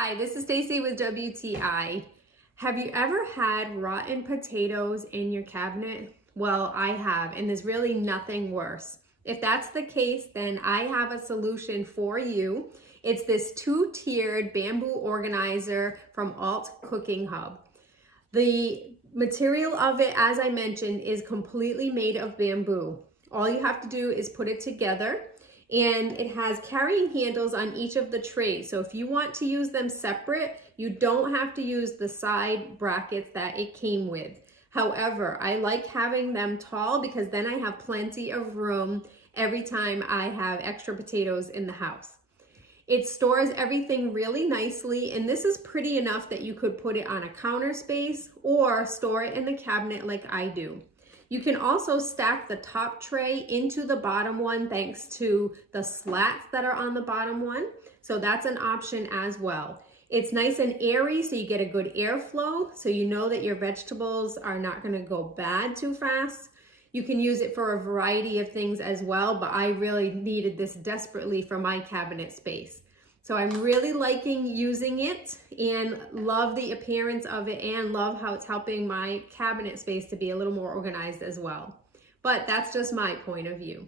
Hi, this is Stacy with WTI. Have you ever had rotten potatoes in your cabinet? Well, I have, and there's really nothing worse. If that's the case, then I have a solution for you. It's this two-tiered bamboo organizer from altCooking Hub. The material of it, as I mentioned, is completely made of bamboo. All you have to do is put it together, and it has carrying handles on each of the trays. So if you want to use them separate, you don't have to use the side brackets that it came with. However, I like having them tall because then I have plenty of room every time I have extra potatoes in the house. It stores everything really nicely, and this is pretty enough that you could put it on a counter space or store it in the cabinet like I do. You can also stack the top tray into the bottom one thanks to the slats that are on the bottom one. So that's an option as well. It's nice and airy, so you get a good airflow, so you know that your vegetables are not going to go bad too fast. You can use it for a variety of things as well, but I really needed this desperately for my cabinet space. So I'm really liking using it and love the appearance of it and love how it's helping my cabinet space to be a little more organized as well. But that's just my point of view.